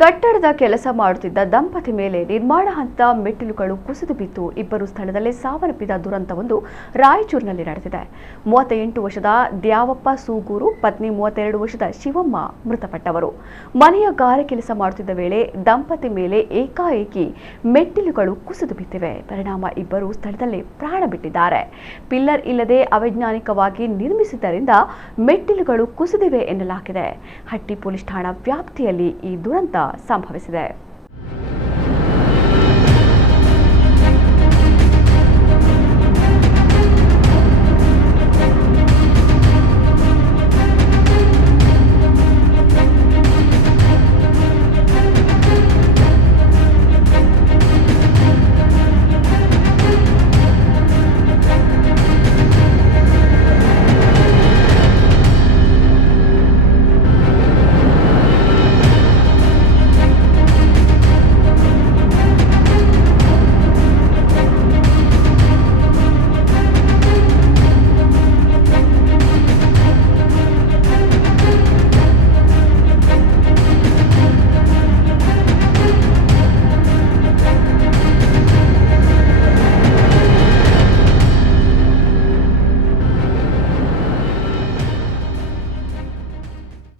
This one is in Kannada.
ಕಟ್ಟಡದ ಕೆಲಸ ಮಾಡುತ್ತಿದ್ದ ದಂಪತಿ ಮೇಲೆ ನಿರ್ಮಾಣ ಹಂತ ಮೆಟ್ಟಿಲುಗಳು ಕುಸಿದು ಬಿದ್ದು ಇಬ್ಬರು ಸ್ಥಳದಲ್ಲೇ ಸಾವನ್ನಪ್ಪಿದ ದುರಂತವೊಂದು ರಾಯಚೂರಿನಲ್ಲಿ ನಡೆದಿದೆ. 38 ವರ್ಷದ ದ್ಯಾವಪ್ಪ ಸೂಗೂರು, ಪತ್ನಿ 32 ವರ್ಷದ ಶಿವಮ್ಮ ಮೃತಪಟ್ಟವರು. ಮನೆಯ ಗಾರೆ ಕೆಲಸ ಮಾಡುತ್ತಿದ್ದ ವೇಳೆ ದಂಪತಿ ಮೇಲೆ ಏಕಾಏಕಿ ಮೆಟ್ಟಿಲುಗಳು ಕುಸಿದು ಬಿದ್ದಿವೆ. ಪರಿಣಾಮ ಇಬ್ಬರು ಸ್ಥಳದಲ್ಲೇ ಪ್ರಾಣ ಬಿಟ್ಟಿದ್ದಾರೆ. ಪಿಲ್ಲರ್ ಇಲ್ಲದೆ ಅವೈಜ್ಞಾನಿಕವಾಗಿ ನಿರ್ಮಿಸಿದ್ದರಿಂದ ಮೆಟ್ಟಿಲುಗಳು ಕುಸಿದಿವೆ ಎನ್ನಲಾಗಿದೆ. ಹಟ್ಟಿ ಪೊಲೀಸ್ ಠಾಣಾ ವ್ಯಾಪ್ತಿಯಲ್ಲಿ ಈ ದುರಂತ ಸಂಭವಿಸಿದೆ.